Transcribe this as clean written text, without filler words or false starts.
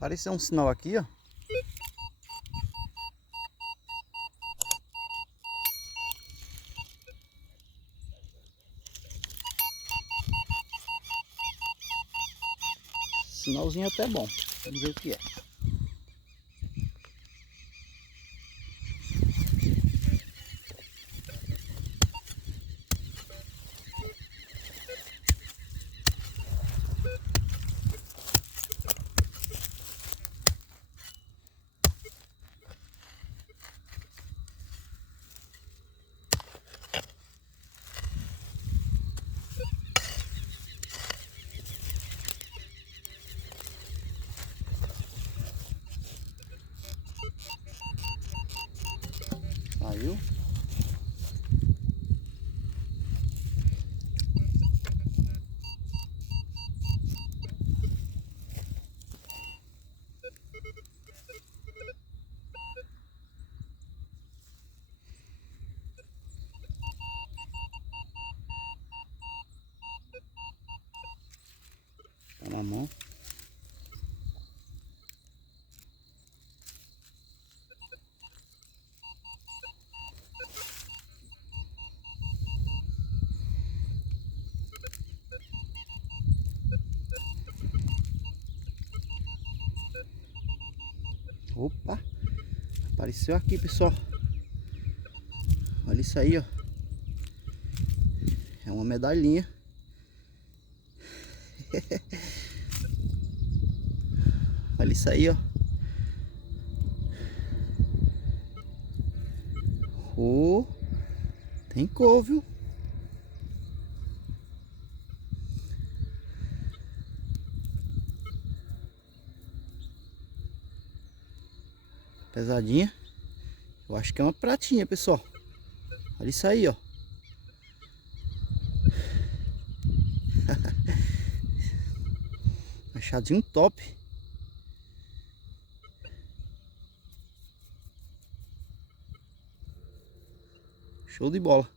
Apareceu um sinal aqui, ó. Sinalzinho até bom. Vamos ver o que é. Saiu. Tá na mão. Opa! Apareceu aqui, pessoal. Olha isso aí, ó. É uma medalhinha. Olha isso aí, ó. Oh, tem cor, viu? Pesadinha. Eu acho que é uma pratinha, pessoal. Olha isso aí, ó. Machadinho top. Show de bola.